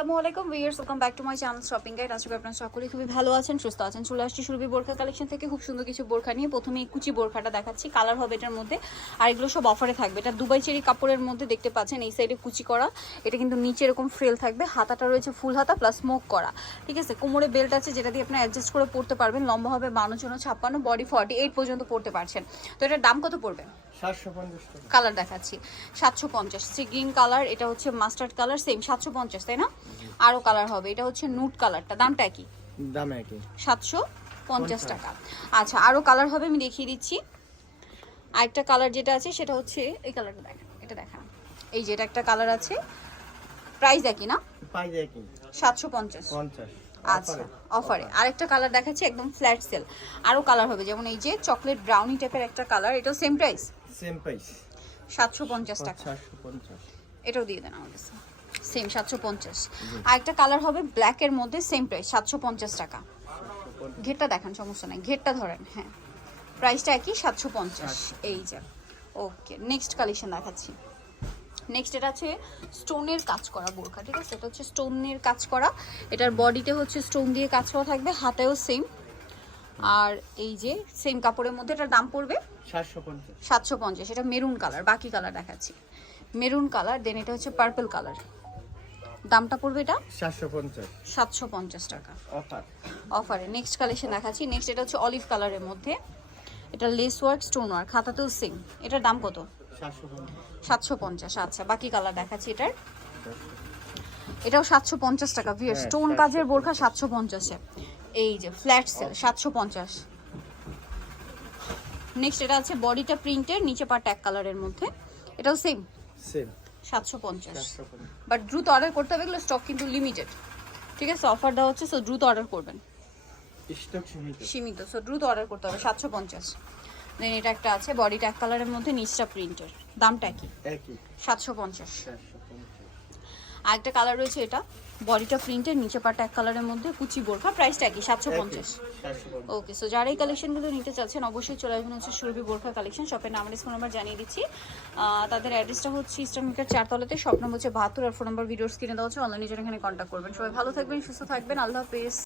আসসালামু আলাইকুম viewers welcome back to my channel shopping guide আজকে আপনারা সকলেই খুবই ভালো আছেন সুস্থ আছেন। চলে আসছি সুরভি বোরখা কালেকশন থেকে। খুব সুন্দর কিছু বোরখা নিয়ে প্রথমে এই কুচি বোরখাটা দেখাচ্ছি কালার হবে এটার মধ্যে। আর এগুলো সব অফারে থাকবে। এটা দুবাই চেরি কাপড়ের মধ্যে দেখতে পাচ্ছেন এই সাইডে কুচি করা। এটা কিন্তু নিচে এরকম ফ্রেল থাকবে। হাতাটা রয়েছে ফুল হাতা প্লাস স্মোক করা। ঠিক আছে? কোমরে বেল্ট আছে যেটা দিয়ে আপনি অ্যাডজাস্ট করে পড়তে পারবেন। লম্বা হবে বান্ন জন ছাপ্পান্ন বডি ফর্টি এইট পর্যন্ত পড়তে পারছেন। তো এটার দাম কত পড়বে? কালার দেখাচ্ছি। সাতশো পঞ্চাশ। সি গ্রিন কালার এটা হচ্ছে মাস্টার্ড কালার সেম সাতশো পঞ্চাশ তাই না? আরও কালার হবে। এটা হচ্ছে নুট কালারটা দামটা কি? দাম একই। সাতশো পঞ্চাশ টাকা। আচ্ছা আরও কালার হবে আমি দেখিয়ে দিচ্ছি। আরেকটা কালার যেটা আছে সেটা হচ্ছে এই কালারটা দেখান এটা দেখান। এই যেটা একটা কালার আছে। প্রাইস একই না? পাই একই। সাতশো পঞ্চাশ। পঞ্চাশ। আচ্ছা অফারে আরেকটা কালার দেখাচ্ছি একদম ফ্ল্যাট সেল আরও কালার হবে যেমন এই যে চকলেট ব্রাউনি টাইপের একটা কালার এটাও সেম প্রাইস সেম প্রাইস সাতশো পঞ্চাশ টাকা। সাতশো পঞ্চাশ। এটাও দিয়ে দেন আমার কাছে। সেম সাতশো পঞ্চাশ। আর একটা কালার হবে ব্ল্যাকের মধ্যে সেম প্রাইস সাতশো পঞ্চাশ টাকা। ঘেরটা দেখান সমস্যা নাই। ঘেরটা ধরেন হ্যাঁ। প্রাইসটা একই সাতশো পঞ্চাশ। এই যা। ওকে নেক্সট কালেকশন দেখাচ্ছি। নেক্সট এটা আছে স্টোনের কাজ করা বোরখা ঠিক আছে? এটা হচ্ছে স্টোনের কাজ করা। এটার বডিতে হচ্ছে স্টোন দিয়ে কাজ করা থাকবে হাতেও সেম আর এই যে সেম কাপড়ের মধ্যে এটার দাম পড়বে? সাতশো পঞ্চাশ। সাতশো পঞ্চাশ। এটা মেরুন কালার বাকি কালার দেখাচ্ছি। মেরুন কালার দেন এটা হচ্ছে পার্পল কালার দামটা পড়বে এটা? সাতশো পঞ্চাশ। সাতশো পঞ্চাশ টাকা। অফার। অফারে নেক্সট কালেকশন দেখাচ্ছি। নেক্সট এটা হচ্ছে অলিভ কালারের মধ্যে। এটা লেস ওয়ার্ক স্টোন ওয়ার্ক খাতাতেও সেম এটার দাম কত? সাতশো পঞ্চাশ। সাতশো পঞ্চাশ আচ্ছা। বাকি কালার দেখাচ্ছি এটার। এটাও সাতশো পঞ্চাশ টাকা ভিয়ার হ্যাঁ, স্টোন কাজের বোরখা সাতশো পঞ্চাশে। এই যে ফ্ল্যাট সেল সাতশো পঞ্চাশ। নেক্সট এটা আছে বডিটা প্রিন্টের নিচে পাট এক কালারের মধ্যে। এটাও সেম সেম সাতশো পঞ্চাশ। বাট দ্রুত অর্ডার করতে হবে এগুলো স্টক কিন্তু লিমিটেড ঠিক আছে? অফার দেওয়া হচ্ছে সো দ্রুত অর্ডার করবেন। স্টক সীমিত। সো দ্রুত অর্ডার করতে হবে সাতশো পঞ্চাশ। দেন এটা একটা আছে বডিটা এক কালারের মধ্যে নিচটা প্রিন্টের দামটা কি একই। সাতশো পঞ্চাশ। সাতশো পঞ্চাশ। আর একটা কালার রয়েছে এটা। বডিটা প্রিন্টের নিচে পাটা এক কালারের মধ্যে কুচি বোরখা প্রাইসটা কি সাতশো পঞ্চাশ। ওকে সো যারা এই কালেকশনগুলো নিতে চাচ্ছেন অবশ্যই চলে আসবেন হচ্ছে সুরভি বোরখা কালেকশন শপের নাম ফোন নাম্বার জানিয়ে দিচ্ছি। তাদের অ্যাড্রেসটা হচ্ছে ইস্টার্ন মিটার চারতলাতে শপ নম্বর হচ্ছে বাহাত্তর আর ফোন নাম্বার ভিডিওর কিনে দেওয়া হচ্ছে অনলাইনে জন্য এখানে কন্ট্যাক্ট করবেন। সবাই ভালো থাকবেন সুস্থ থাকবেন আল্লাহ হাফেজ।